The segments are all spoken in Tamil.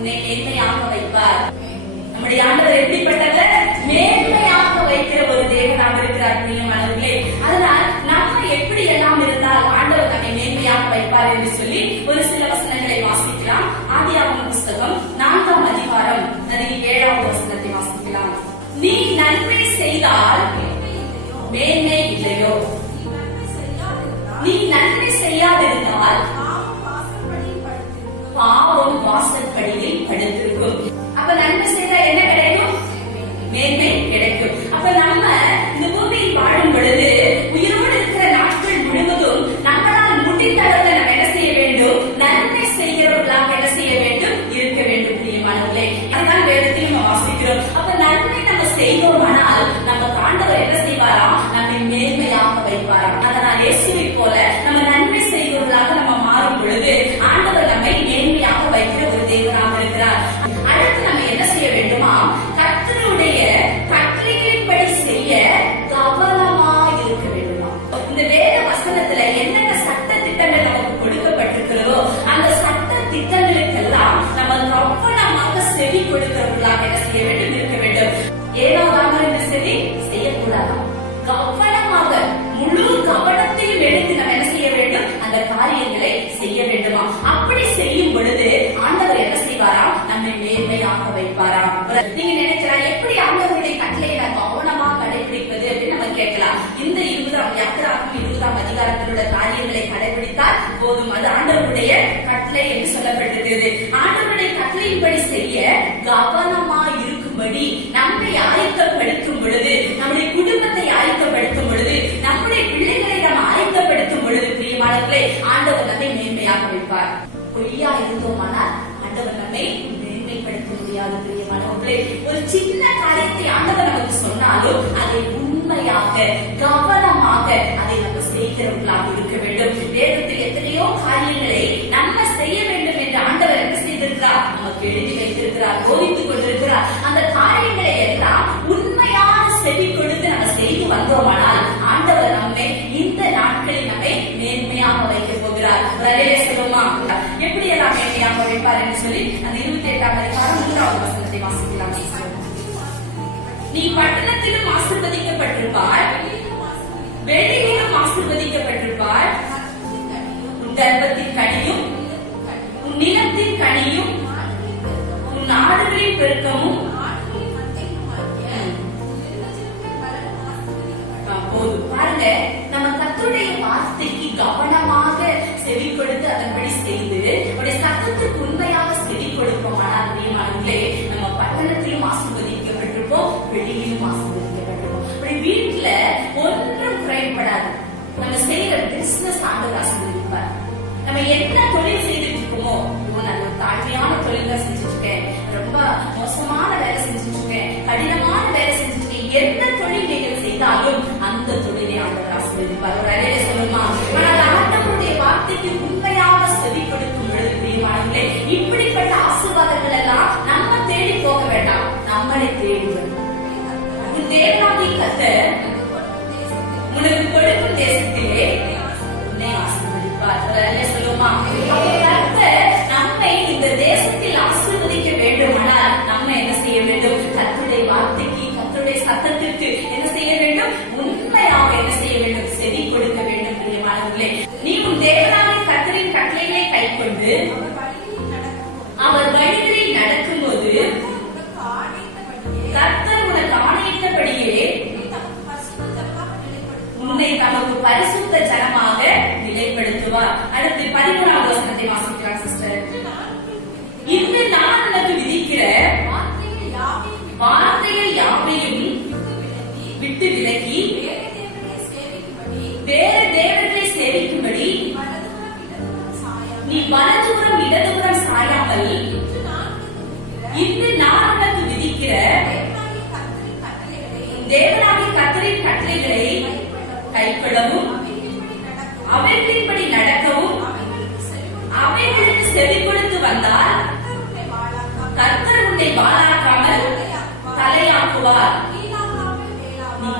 உன்னை மேன்மையாக வைப்பார். நம்முடைய ஆண்டவர் எப்படிப்பட்டவர்? மேன்மையாக வைக்கிற ஒரு தேவனாக இருக்கிறார் பிரியமானவர்களே. அதனால் நம்ம எப்படி எல்லாம் இருந்தால் ஆண்டவர் நம்மை மேன்மையாக வைப்பார் என்று சொல்லி ஒரு சில வசனங்களை வாசிக்கலாம். ஆதியாகம புஸ்தகம் 4ஆம் அதிகாரம் 7வது வசனத்தை வாசிக்கலாம். நீ நன்மை செய்தால் மேன்மை இல்லையோ? நீ நன்மை செய்யாதிருந்தால் பாவம் வாசற்படியில் படுத்திருக்கும். அப்ப நன்மை செய்தா என்ன கிடைக்கும்? மேன்மை கிடைக்கும். அப்ப நம்ம இந்த பூமியில் வாழும் பொழுது உயிரோடு இருக்கிற நாட்கள் முழுவதும் நம்மளால் முடிந்தளவு நம்ம என்ன செய்ய வேண்டும்? நன்மை செய்கிறவர்களாக என்ன செய்ய வேண்டும்? இருக்க வேண்டும் பிரியமானவர்களே. அதுதான் வேதத்தில் நம்ம வாசிக்கிறோம். அப்ப நன்மை நம்ம செய்தோமானால் நம்ம ஆண்டவர் என்ன செய்வாராம்? நம்மை மேன்மையாக வைப்பாராம். அதனால் இயேசுவை போல நம்ம நன்மை செய்கிறவர்களாக நம்ம மாறும் பொழுது ஆண்டவர் நம்மை மேன்மையாக வைக்கிற ஒரு தேவனாக இருக்கிறார். அடுத்து நம்ம என்ன செய்ய வேண்டுமா? கர்த்தருடைய கட்டளைகளின்படி செய்ய கவனமாக இருக்க வேண்டுமா? இந்த வேத வசனத்துல என்னென்ன சட்ட திட்டங்கள் நமக்கு கொடுக்கப்பட்டிருக்கிறதோ அந்த சட்ட திட்டங்களுக்கெல்லாம் நம்ம கவனமாக செவி கொடுக்கிறவர்களாக என்ன செய்ய வேண்டும்? இருக்க வேண்டும். ஏதாவது இந்த செவி செய்யக்கூடாது. கவனமாக முழு கவனத்தையும் எடுத்து நம்ம என்ன செய்ய வேண்டும்? அந்த காரியங்களை செய்ய வேண்டுமா? அப்படி செய்யும் பொழுது ஆண்டவர் என்ன செய்வாராம்? நம்மை மேன்மையாக வைப்பாராம். நீங்க நினைக்கலாம், எப்படி ஆண்டவருடைய கட்டளையை நான் கவனமா கடைபிடிப்பது அப்படின்னு நம்ம கேட்கலாம். இந்த 20ஆம் அதிகாரத்திலுள்ள காரியங்களை கடைபிடித்தால் போதும், அது ஆண்டவருடைய கட்டளை என்று சொல்லப்பட்டிருக்கிறது. ஆண்டவருடைய கட்டளையின்படி செய்ய கவனமா இருக்கும்படி நம்மை ஆயத்தப்படுத்தும் பொழுது, நம்முடைய குடும்பத்தை ஆயத்தப்படுத்தும் பொழுது, நம்முடைய பிள்ளைகளை நாம் ஆயத்தப்படுத்தும் பொழுது பிரியமானவர்களே ஆண்டவர் நம்மை மேன்மையாக வைப்பார். பொய்யா இருந்தோமானால் ஆண்டவர் நம்மை மேன்மைப்படுத்த முடியாது பிரியமானவர்களே. ஒரு சின்ன காரியத்தை ஆண்டவர் நமக்கு சொன்னாலும் அதை உண்மையாக கவனமாக அதை நம்ம செய்கிறவர்களாக இருக்க வேண்டும். வேதத்தில் எத்தனையோ காரியங்களை நம்ம செய்ய வேண்டும் என்று ஆண்டவர் என்ன செய்திருக்கிறார்? நமக்கு எழுதி வைத்திருக்கிறார், போதித்துக் கொண்டிருக்கிறார். அந்த காரியங்களை எல்லாம் உண்மையான செவி கொடுத்து நம்ம செய்து வந்தோமானால் ஆண்டவர் நம்மை இந்த நாட்களில் நம்மை மேன்மையாக வைக்க போகிறார். சொல்லுமா எப்படி எல்லாம் மேன்மையாக வைப்பார் என்று சொல்லி அந்த 28ஆம் அதிகாரம் 3வது வசனத்தை வாசிக்கலாம். நீ பட்டணத்திலும் ஆசீர்வதிக்கப்பட்டிருப்பார், வெளியிலும் ஆசீர்வதிக்கப்பட்டிருப்பார். உன் கர்ப்பத்தின் கனியும் உன் நிலத்தின் கனியும் உன் ஆடுகளின் பெருக்கமும் போதும். பாருங்க, நம்ம கர்த்தருடைய வார்த்தைக்கு கவனமாக செவி கொடுத்து அதன்படி செய்து அவருடைய சத்தத்துக்கு உண்மையாக செவி கொடுப்போமானால் பிரியமானவர்களே நம்ம பட்டணத்திலும் ஆசீர்வதிக்கப்பட்டிருப்போம், வெளியிலும் ஆசீர்வதிக்கப்பட்டிருப்போம். அப்படி வீட்டுல ஒன்றும் குறைபடாது. நம்ம செய்யற பிசினஸ் ஆண்டவர் ஆசீர்வதிப்பார். நம்ம என்ன தொழில் செய்துட்டு இருக்கோமோ, நான் ஒரு தாழ்மையான தொழில் தான் செஞ்சுட்டு இருக்கேன், ரொம்ப மோசமான வேலை செஞ்சுட்டு இருக்கேன், கடினமான வேலை செஞ்சுட்டு இருக்கேன், எந்த தொழில் நீங்கள் செய்தாலும் அந்த தொழிலை ஆண்டவர் ஆசீர்வதிப்பார். ஒரு அலையில சொல்லுமா? ஆனால் ஆண்டவருடைய வார்த்தைக்கு உண்மையாக செவி கொடுக்கும் பொழுது பிரியமானவர்களே இப்படிப்பட்ட ஆசீர்வாதங்கள் எல்லாம் நம்ம தேடி போக வேண்டாம், நம்மளை தேடி வரும். உன் தேவனாகிய கர்த்தர் உனக்கு கொடுக்கும் தேசத்திலே உன்னை ஆசீர்வதிப்பார். ஒரு அலையில சொல்லுமா? கர்த்தர் நம்மை இந்த தேசத்தில் ஆசீர்வதிக்க வேண்டுமானால் நம்ம என்ன செய்ய வேண்டும்? கர்த்தருடைய வார்த்தைக்கு, கர்த்தருடைய சத்தத்திற்கு என்ன செய்ய வேண்டும்? உண்மையாக என்ன செய்ய வேண்டும்? செவி கொடுக்க வேண்டும் பிரியமானவர்களே. நீ உன் தேவனாகிய கர்த்தரின் கட்டளைகளை கைக்கொண்டு அவர் வழிகளில் நடக்கும்போது கர்த்தர் உனக்கு ஆணையிட்டபடியே உன்னை தமக்கு பரிசுத்த ஜனமாக நிலைப்படுத்துவார். அடுத்து 13வது வசனத்தை வாசிக்கிறார் சிஸ்டர். இன்று நான் உனக்கு விதிக்கிற வார்த்தைகள் யாவையும் விட்டு விலகி வேறு தேவர்களை சேவிக்கும்படி நீ வலதுபுறம் இடதுபுறம் சாயாமல் இன்று நான் உனக்கு விதிக்கிற தேவனாகிய கர்த்தரின் கட்டளைகளை கைக்கொள்ளவும் அவைகளின்படி நடக்கவும் அவைகளுக்கு செவி கொடுத்து வந்தால் கர்த்தர் உன்னை வாழாக்காமல் தலையாக்குவார், நீ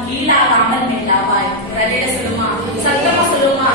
கீழாகாமல் மேலாவாய். சொல்லுமா? சத்தமா சொல்லுமா?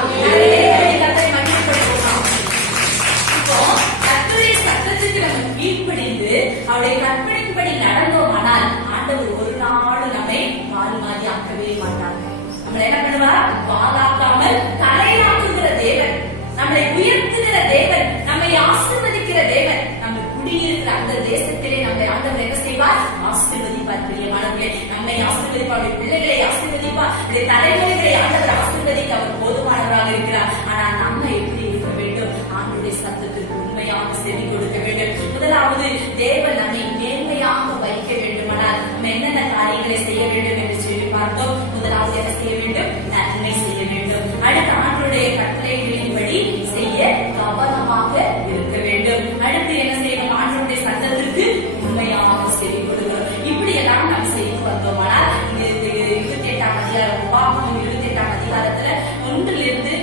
கர்த்தருடைய சத்தத்துக்கு நம்ம கீழ்ப்படிந்து அவருடைய கற்பனையின்படி நடந்தோமானால் ஆண்டவர் ஒரு நாள் நம்மை மாறி மாறி ஆக்கவே மாட்டாங்க. நம்மளை என்ன பண்ணுவார்? வாளாக்காமல் தலையாக்குகிற தேவன், நம்மளை உயர்த்துகிற தேவன், நம்மை ஆசீர்வதிக்கிற தேவன். நம்ம குடியிருக்கிற அந்த தேசத்திலே நம்மை ஆண்டவர் என்ன செய்வார்? ஆசீர்வதிப்பார். பிரியமானவர்களே, நம்மை ஆசீர்வதிப்பார், பிள்ளைகளை ஆசீர்வதிப்பார், தலைமுறைகளை ஆண்டவர் ஆசீர்வதிக்க அவர் போதுமானவராக இருக்கிறார். ஆனால் நம்ம எப்படி இருக்க வேண்டும்? ஆண்டவருடைய சத்தத்திற்கு உண்மையாக செவி கொடுக்க வேண்டும். முதலாவது, தேவன் நம்மை நேர்மையாக வைக்க வேண்டுமானால் நம்ம என்னென்ன காரியங்களை செய்ய வேண்டும் என்று சொல்லி பார்த்தோம். முதலாவது என்ன செய்ய வேண்டும்? நன்மை செய்ய வேண்டும். அடுத்து ஆண்டவருடைய கட்டளைகளின்படி செய்ய கவனமாக இருக்க வேண்டும். அடுத்து என்ன செய்யணும்? ஆண்டவருடைய சத்தத்திற்கு உண்மையாக செவி கொடுக்கணும். இப்படி எல்லாம் நாம் செய்து வந்தோமானால் 28ஆம் அதிகாரம், உபாகமம் 28ஆம் அதிகாரத்துல 1லிருந்து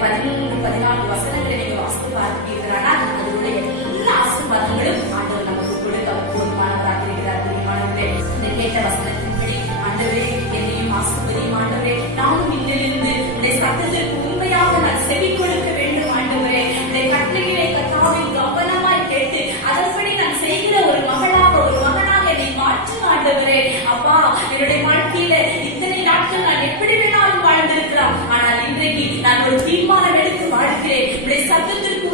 13-14 வசனங்களை நீங்க வாசித்து பார்க்கிறீர்களானால் அதனுடைய எல்லா ஆசீர்வாதங்களும் ஆண்டவர் நமக்கு கொடுக்க போதுமானவராக இருக்கிறார். பிரியமானவர்களே, இந்த கேட்ட வசனத்தின்படி ஆண்டவரே என்னையும் ஆசீர்வதியும் ஆண்டவரே, நானும் இன்னிலிருந்து உடைய சத்தத்திற்கு உண்மையாக நான் செவி கொடுக்க வேண்டும் ஆண்டவரே. உடைய கட்டளைகளை கர்த்தாவே கவனமாய் கேட்டு அதன்படி நான் செய்கிற ஒரு மகளாக ஒரு மகனாக என்னை மாற்றும் ஆண்டவரே. அப்பா, என்னுடைய வாழ்க்கையில இத்தனை நாட்கள் நான் எப்படி வேணாலும் வாழ்ந்திருக்கலாம். ஆனால் இன்றைக்கு நான் ஒரு தீர்மானம் எடுத்து வாழ்கிறேன். உடைய சத்தத்திற்கு